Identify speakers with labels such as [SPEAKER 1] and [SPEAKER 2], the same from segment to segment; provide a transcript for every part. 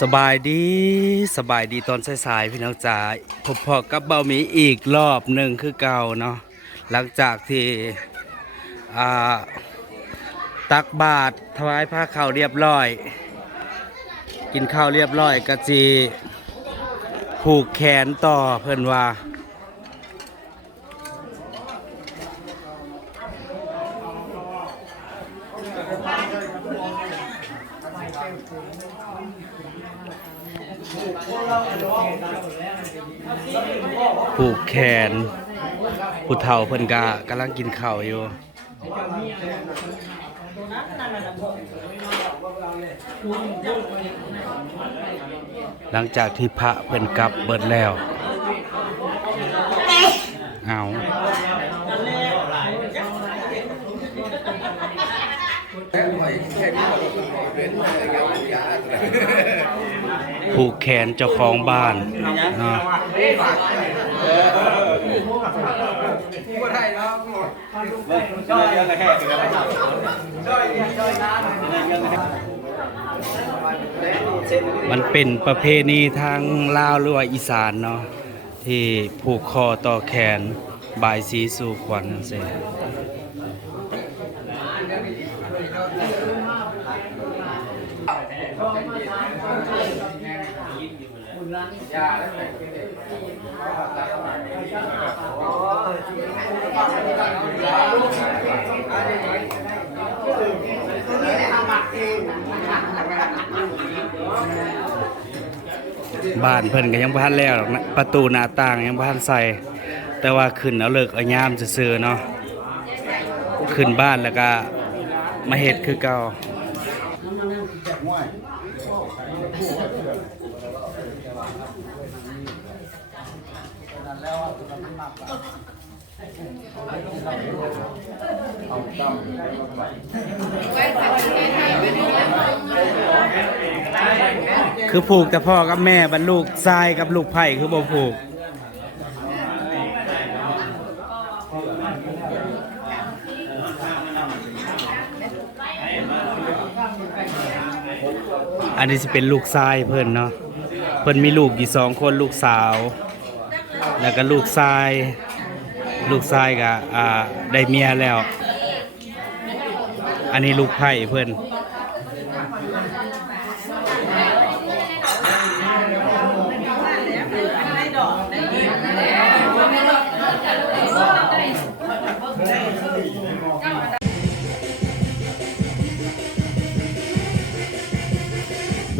[SPEAKER 1] สบายดีสบายดีตอนสายๆพี่น้องจ๋าพบพอกับเบาหมีอีกรอบหนึ่งคือเก่าเนาะหลังจากที่ตักบาตรถวายผ้าข้าวเรียบร้อย กินข้าวเรียบร้อยกะจีผูกแขนต่อเพิ่นว่า ผูกแขนผู้เฒ่าเพิ่นกะกำลังกินข้าวอยู่หลังจากที่พระเพิ่นกลับเบิดแล้วเอา ผูกแขนเจ้าของบ้านนะมันเป็นประเพณีทางลาวหรือว่าอีสานเนาะที่ผูกคอต่อแขนบายสีสู่ขวัญนั่นเอง บ้านเพิ่นก็ยังบ่ทันแล้วหรอกนะประตูหน้าต่างยังบ่ทันใส่ แต่ว่าขึ้นเอาเลิกเอายามซื่อๆเนาะขึ้นบ้านแล้วก็มาเฮ็ดคือเก่า คือผูกแต่พ่อกับแม่บรรลูกทรายกับลูกไผ่คือบ่ผูก อันนี้จะเป็นลูกทรายเพิ่อนเนาะเพิ่อนมีลูกอยู่สองคนลูกสาว แล้วก็ลูกทราย ลูกทรายก็อ่าได้เมียแล้ว อันนี้ลูกไผ่เพิ่อน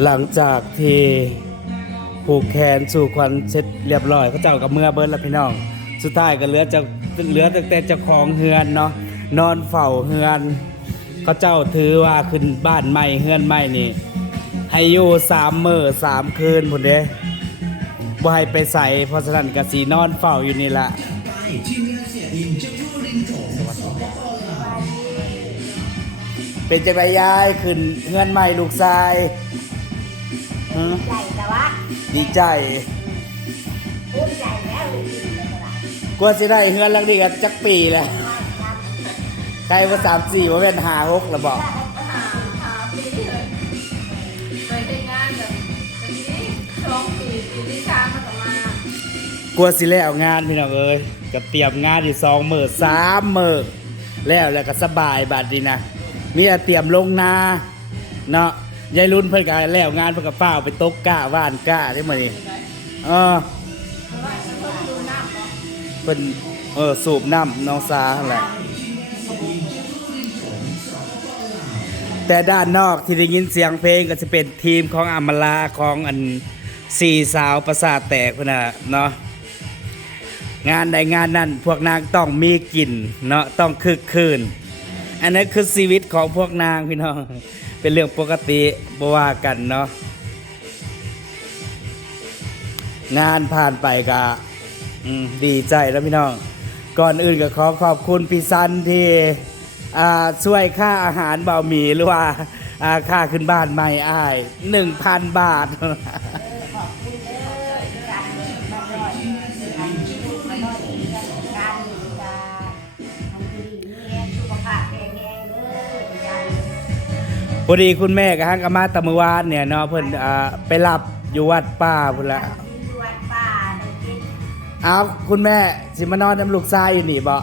[SPEAKER 1] หลังจากที่ผูกแขนสู่ควันเสร็จเรียบร้อยเขาเจ้ากับเมื่อเบิ้ลแล้วพี่น้อง สุดท้ายก็เหลือจะเหลือแต่แต่เจ้าของเฮือนเนาะนอนเฝ้าเฮือนเขาเจ้าถือว่าขึ้นบ้านใหม่เฮือนใหม่นี่ให้อยู่สามมือสามคืนพุ่นเด้บ่ให้ไปใส่เพราะฉะนั้นกสีนอนเฝ้าอยู่นี่ละเป็นจักรยายขึ้นเฮือนใหม่ลูกชาย หือ
[SPEAKER 2] ใหญ่แต่ว่า
[SPEAKER 1] ดีใจ
[SPEAKER 2] ภูมิใจแล้วเลยดีเลยก็ได้
[SPEAKER 1] กว่าสิได้เฮือนหลังนี้กันจักปีแล้วใครว่าสามสี่ว่าเป็นหาหกแล้วบอก
[SPEAKER 3] ไปได้งานแบบนี้สองปีปีที่สามมันก็มาก
[SPEAKER 1] ลัวสิแล้วงานพี่น้องเอ้ยก็เตรียมงานที่สองมือสามมือแล้วแล้วก็สบายบัดนี้นะมีแต่เตรียมลงนาเนาะ ยายรุ่นเพิ่นก็แล้วงานเพิ่นก็ฟ้าไปตกก้าว่านก้าได้มื้อนี้เออเพิ่นเออสูบน้ำน้องสาหั่นแหละแต่ด้านนอกที่ได้ยินเสียงเพลงก็จะเป็นทีมของอมาลาของอันสี่สาวประสาทแตกพุ่นน่ะเนาะงานใดงานนั้นพวกนางต้องมีกลิ่นเนาะต้องคึกคืน อันนั้นคือชีวิตของพวกนางพี่น้อง เป็นเรื่องปกติบ่ว่ากันเนาะงานผ่านไปก็ดีใจแล้วพี่น้อง ก่อนอื่นก็ขอขอบคุณพี่ซันที่อ่าช่วยค่าอาหารเบาหมีหรือว่าอ่าค่าขึ้นบ้านใหม่อ้ายหนึ่งพันบาท
[SPEAKER 2] พ
[SPEAKER 1] อดีคุณแม่กับฮังกามาแตะมือวานเนี่ยเนาะเพิ่นอ่าไปรับอยู่วัดป้าพุ่นละ
[SPEAKER 2] ที่วัดป่าได้กิน
[SPEAKER 1] เอาคุณแม่สิมานอนน้ำลูกชายอยู่นี่บ่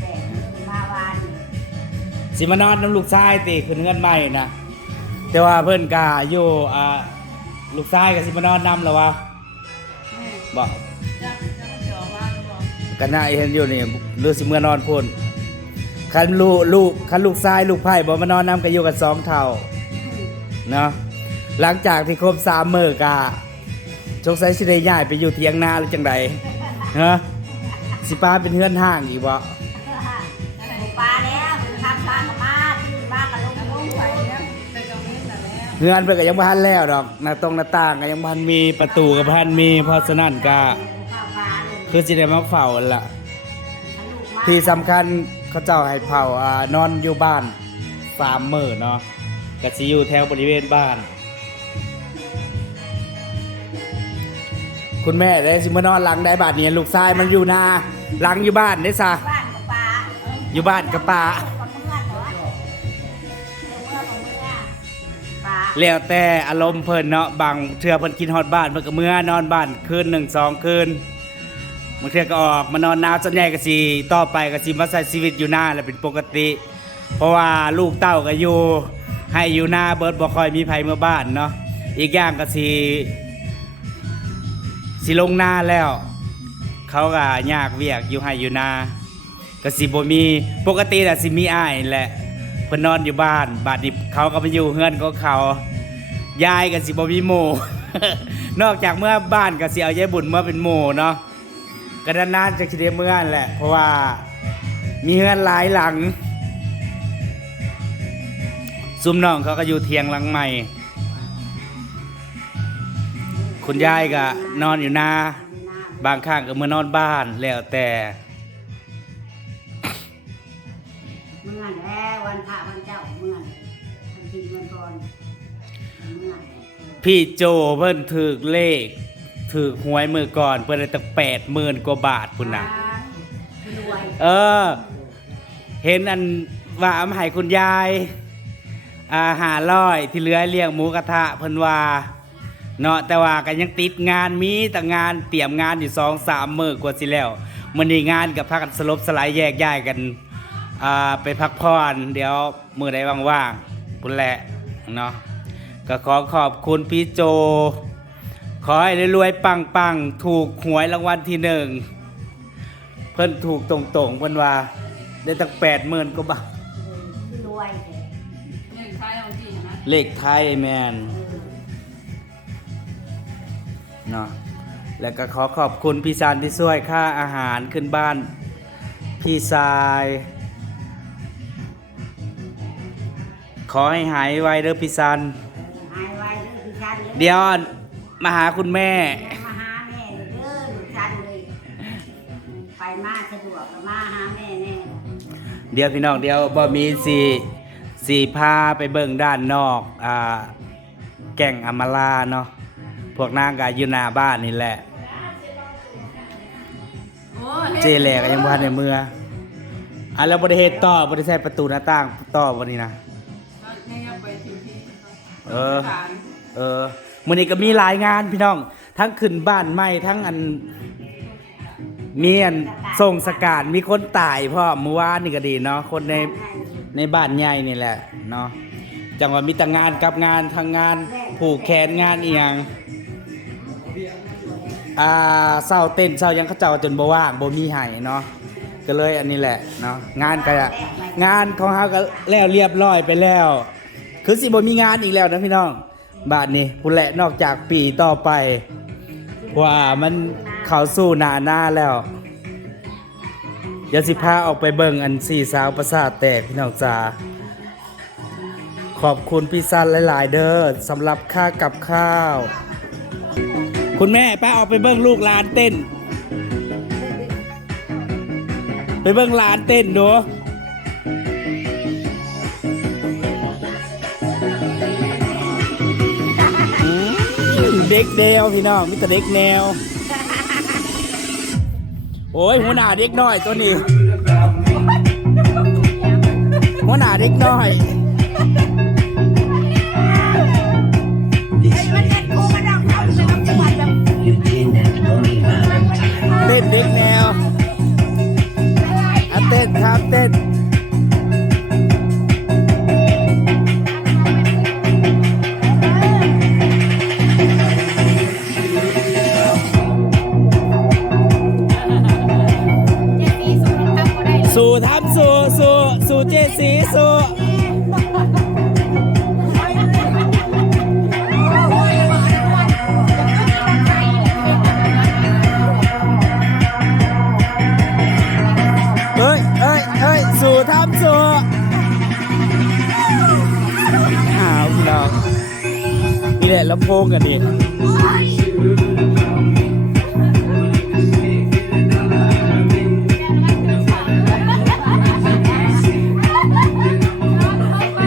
[SPEAKER 2] แต่แต่มาวาน
[SPEAKER 1] สิมานอนน้ำลูกชายติขึ้นเงินใหม่นะแต่ว่าเพิ่นก็อยู่อ่าลูกชายก็สิมานอนนํแล้ววะบ่
[SPEAKER 3] จะจะมาจอว่างบอก
[SPEAKER 1] กันน่าเห็นอยู่นี่หรือสิเมื่อนอนพุ่น คันลูกลูกคันลูกชายลูกไผ่บ่มานอนนํก็อยู่กันสองเท่าเนาะหลังจากที่ครบสามมื้อกะสงสัยสิได้ย้ายไปอยู่เถียงนาหรือจังใดฮะสิป้าเป็นเฮือนห้างอีกบ่
[SPEAKER 2] หมูปลาแล้วทำปลากับมาตื่นมากับลงลง
[SPEAKER 3] ไป
[SPEAKER 2] ไป
[SPEAKER 3] แล้วไปกองเล่นแล้ว
[SPEAKER 1] เฮือนเพิ่นก็ยังบ่ทันแล้วดอกหน้าตรงหน้าต่างก็ยังบ่ทันมีประตูก็บ่ทันมีเพราะฉะนั้นก็
[SPEAKER 2] ข้าวปลาเลย
[SPEAKER 1] คือสิได้มาเฝ้านั่นล่ะ
[SPEAKER 2] ลูกมา
[SPEAKER 1] ที่สำคัญ เขาเจ้าให้เผาอ่านอนอยู่บ้านสามมื้อเนาะก็สิอยู่แถวบริเวณบ้าน คุณแม่ได้สิมานอนหลังได้บาดนี้ลูกชายมันอยู่นาหลังอยู่บ้านได้ซะ
[SPEAKER 2] บ้านกับปลาเอยู่
[SPEAKER 1] บ้านกับป้า
[SPEAKER 2] เมื่อเหรอเดี๋ยวเมื่อของเมื่อปลา
[SPEAKER 1] แล้วแต่อารมณ์เพิ่นเนาะบางเทื่อเพิ่นกินฮอดบ้านเพิ่นก็เมื่อนอนบ้านคืนหนึ่งสองคืน บางเทื่อก็ออกมานอนนาส่วนใหญ่ก็สิต่อไปก็สิมาใช้ชีวิตอยู่หน้าแหละเป็นปกติ เพราะว่าลูกเต้าก็อยู่ให้อยู่หน้าเบิร์ดบ่คอยมีไผเมื่อบ้านเนาะอีกอย่างก็สิสิลงหน้าแล้ว เขาก็ยากเวียกอยู่ให้อยู่หน้าก็สิบ่มีปกติน่ะสิมีอ้ายแหละเพิ่นนอนอยู่บ้าน บาดนี้เขาก็ไปอยู่เฮือนของเขายายก็สิบ่มีหมู่ นอกจากเมื่อบ้านก็สิเอายายบุญเมาเป็นหมู่เนาะ ก็นานๆจะสิได้เมื่อนั่นแหละ เพราะว่ามีเฮือนหลายหลัง ซุ้มน้องเขาก็อยู่เทียงหลังใหม่ คุณยายก็นอนอยู่นา บางครั้งก็เมื่อนอนบ้านแล้วแต่
[SPEAKER 2] เมื่อแล้ววันพระวันเจ้าเมื่อวันที่เมื่อก่อนเมื่อ
[SPEAKER 1] พี่โจเพิ่นถือเลข ถือหวยมือก่อนเพิ่นได้ตั้งแปดหมื่นกว่าบาทพุ่นน่ะ
[SPEAKER 2] รวย
[SPEAKER 1] เออ เห็นอันว่าเอามาให้คุณยายอาหารร้อยที่เหลือเลี้ยงหมูกระทะเพิ่นว่าเนาะแต่ว่าก็ยังติดงานมีแต่งานเตรียมงานอยู่สองสามมื้อกว่าสิแล้วมื้อนี้งานกับพักกันสลบสลายแยกย้ายกันอ่าไปพักผ่อนเดี๋ยวมื้อใดว่างๆพุ่นแหละเนาะก็ขอขอบคุณพี่โจ ขอให้รวยๆปังๆ ถูกหวยรางวัลที่หนึ่ง เพิ่นถูกตรงๆเพิ่นว่า ได้ตั้งแปดหมื่นกว่าบาท
[SPEAKER 2] รวย
[SPEAKER 3] เงินคายของที่นะ
[SPEAKER 1] เลขไทยแมนเนาะแล้วก็ขอขอบคุณพี่ซานที่ช่วยค่าอาหารขึ้นบ้าน พี่ทราย ขอให้หายไวเด้อพี่ซัน
[SPEAKER 2] หายไวเด้อพี่ชัน
[SPEAKER 1] เดี๋ยว มาหาคุณแม่
[SPEAKER 2] มาหาแม่เด้อลูกชันเลยไปมาสะดวกก็มาหาแม่แน่
[SPEAKER 1] เดี๋ยวพี่น้องเดี๋ยวบ่มีสี่สี่พาไปเบิ่งด้านนอกอ่าแก่งอำมาลาเนาะพวกนางก็อยู่หน้าบ้านนี่แหละ
[SPEAKER 3] โอ้
[SPEAKER 1] เจแหลกยังบ่ทันในเมื่ออะแล้วบ่ได้เฮ็ดต่อบ่ได้ใช้ประตูหน้าต่างต่อบ่นี่นะ
[SPEAKER 3] ให้เอาไปที่ที่
[SPEAKER 1] เออ เออ มื้อนี้ก็มีหลายงานพี่น้อง ทั้งขึ้นบ้านใหม่ทั้งอันเมีอันส่งสการมีคนตายพ่อเมื่อวานนี่ก็ดีเนาะคนในในบ้านใหญ่นี่แหละเนาะจังหวะมีแต่งานกับงานทางงานผูกแขนงานเอียงอ่าเศร้าเต้นเศร้ายังเขาเจ้าจนบ่ว่างบ่มีให้เนาะก็เลยอันนี้แหละเนาะงานก็งานของเฮาก็แล้วเรียบร้อยไปแล้ว คือสิบ่มีงานอีกแล้วนะพี่น้อง บาดนี้พุ่นแหละนอกจากปีต่อไป ว่ามันเขาสู่หนาหน้าแล้วเดี๋ยวสิพาออกไปเบิ่งอันสี่สาวประสาทแตกพี่น้องจ๋าขอบคุณพี่ซันหลาย ๆ เด้อสำหรับค่ากับข้าว คุณแม่ป้าออกไปเบิ่งลูกหลานเต้น ไปเบิ่งหลานเต้นดู เด็กแนวพี่น้องมิตรเด็กแนว โอ้ยหัวหน้าเด็กน้อยตัวนี้ หัวหน้าเด็กน้อย
[SPEAKER 2] เล่นกูมันร้องเขาเป็นน้ำจังหวัดแบบ
[SPEAKER 4] Lieutenant Bonnie Valentine.
[SPEAKER 1] เต้นเด็กแนวอะเต้นครับเต้น พี่น้องนี่แหละลำโพงกันดิ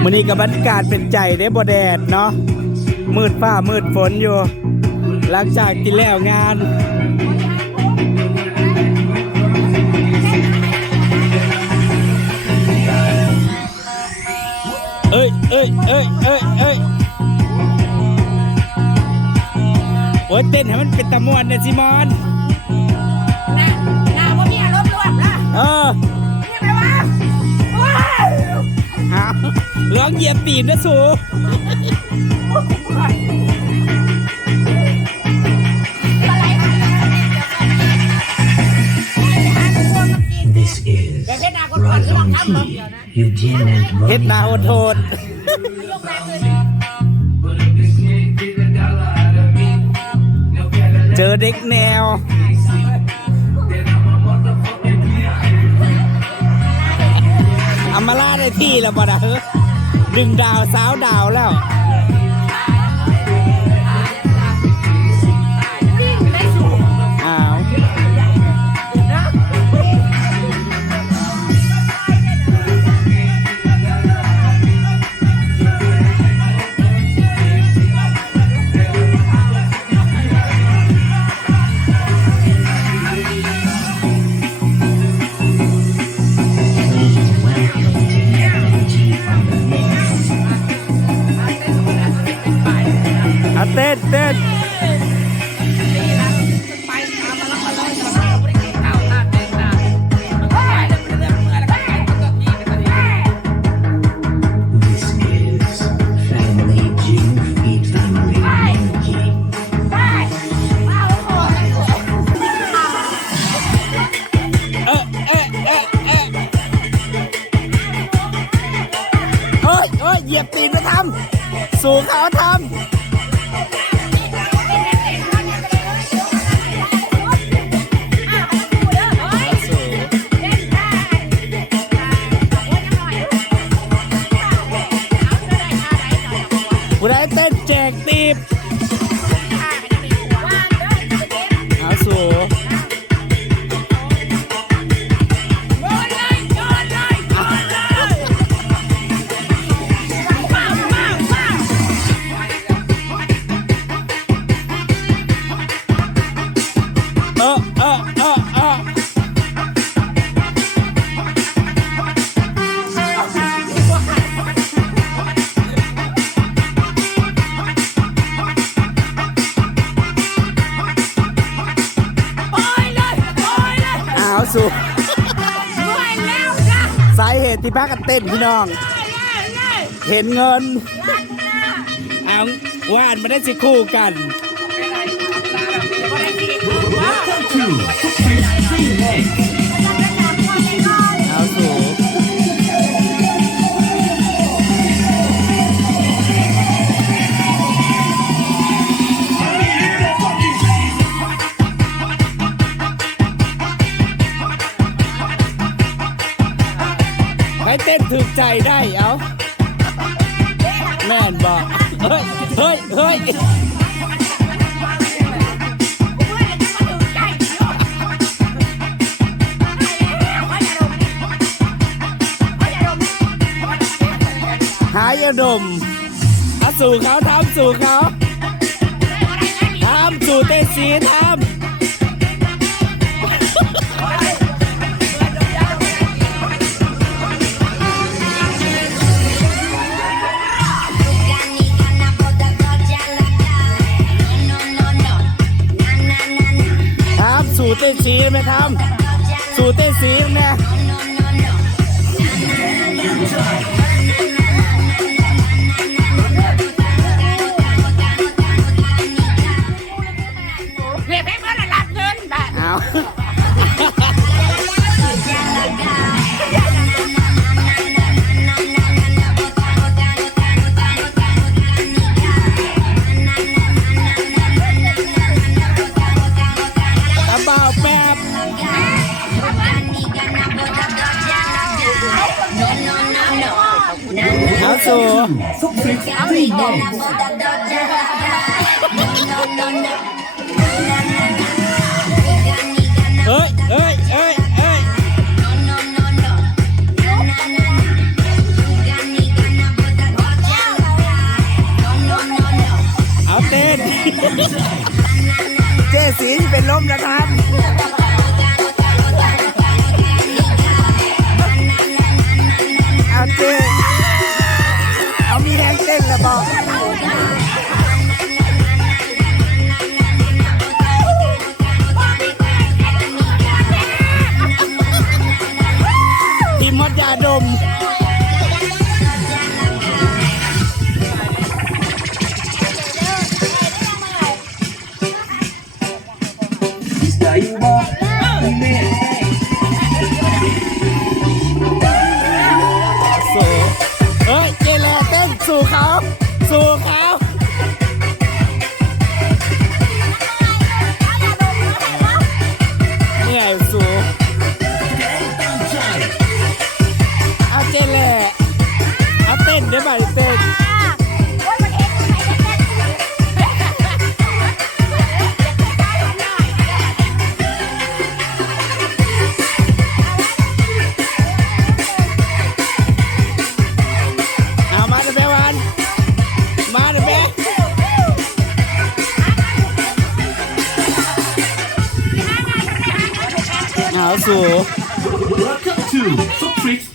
[SPEAKER 1] มื้อนี้กับบรรยากาศเป็นใจได้บ่แดดเนาะมืดฟ้ามืดฝนอยู่ หลังจากกินแล้วงาน เอ้ยเอ้ยเอ้ยเอ้ยเอ้ยโอ้ยเต้นให้มันเป็นตะมวนเนี่ยซิมอน
[SPEAKER 2] หน้าหน้าว่ามีอารมณ์รวมนะ
[SPEAKER 1] เออ
[SPEAKER 2] นี่ไหมวะว้าว
[SPEAKER 1] หาร้องเหยียบตีนนะสู
[SPEAKER 2] อะไรกันเนี่ยเดี๋ยวก่อน
[SPEAKER 4] This is
[SPEAKER 2] เดี๋ยวเทศนาคนก่อนที่ลอง
[SPEAKER 4] Radon
[SPEAKER 2] ทำลองเดี๋ยว
[SPEAKER 4] Tea.
[SPEAKER 2] นะ
[SPEAKER 4] Lieutenant
[SPEAKER 1] เฮ็ด
[SPEAKER 4] Bonnie
[SPEAKER 1] หนาอดโทษ
[SPEAKER 2] ยกแรงเลย
[SPEAKER 1] เเฮ็
[SPEAKER 4] ดนาอดทน
[SPEAKER 1] เจอเด็กแนวอามาล่าได้ที่แล้วบ่ดะเฮ้ยดึงดาวสาวดาวแล้ว บเเหตุที่พากันเต้นพี่น้อง เห็นเงินเอาว่านมาได้สิคู่กันเอ ต้นถึกใจได้เอาแม่นบอกเฮ้ยเฮ้ยเฮ้ยหายาดมเอาสู่เขาทำสู่เขาทำสู่เตสีทำ ต้นสีไหมครับ สู่เต้นสีเนี่ย
[SPEAKER 5] Welcome to Food
[SPEAKER 3] Tricks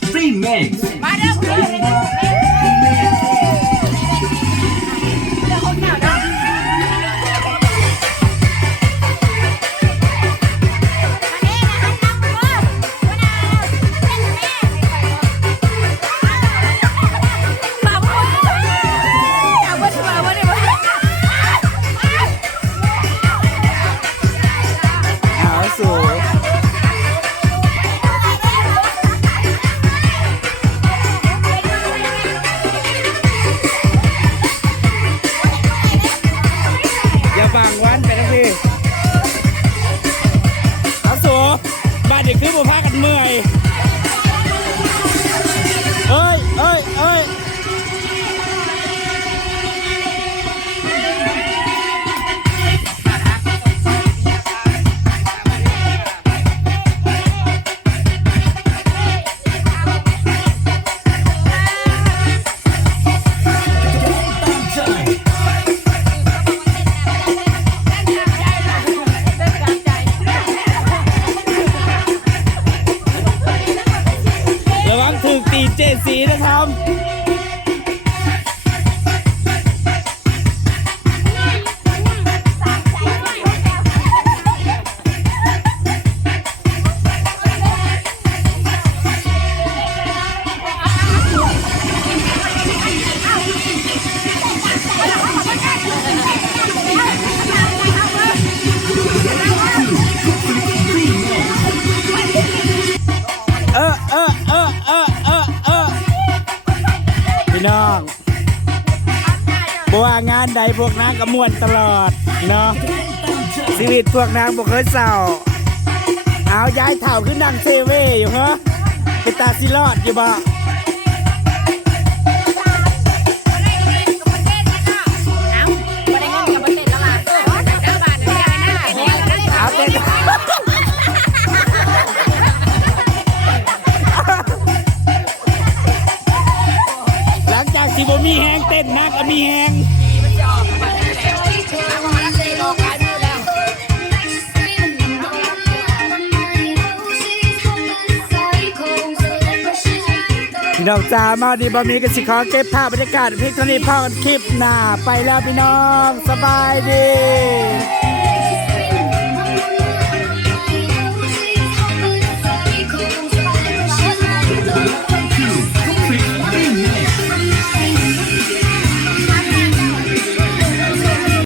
[SPEAKER 3] า
[SPEAKER 1] งานใดพวกนางก็ม่วนตลอดเนาะชีวิตพวกนางบ่เคยเศร้าเอาย้ายเถ่าขึ้นดังเซเว่อยู่ฮะเป็นตาสิรอดอยู่บ่หลังจากสิบมีแหงเต้นนักก็มีแหง น้องจ้ามาดีบะมีกันสิขอเก็บภาพบรรยากาศเพียงเท่านี้พอกันคลิปหน้าไปแล้วพี่น้อง สบายดี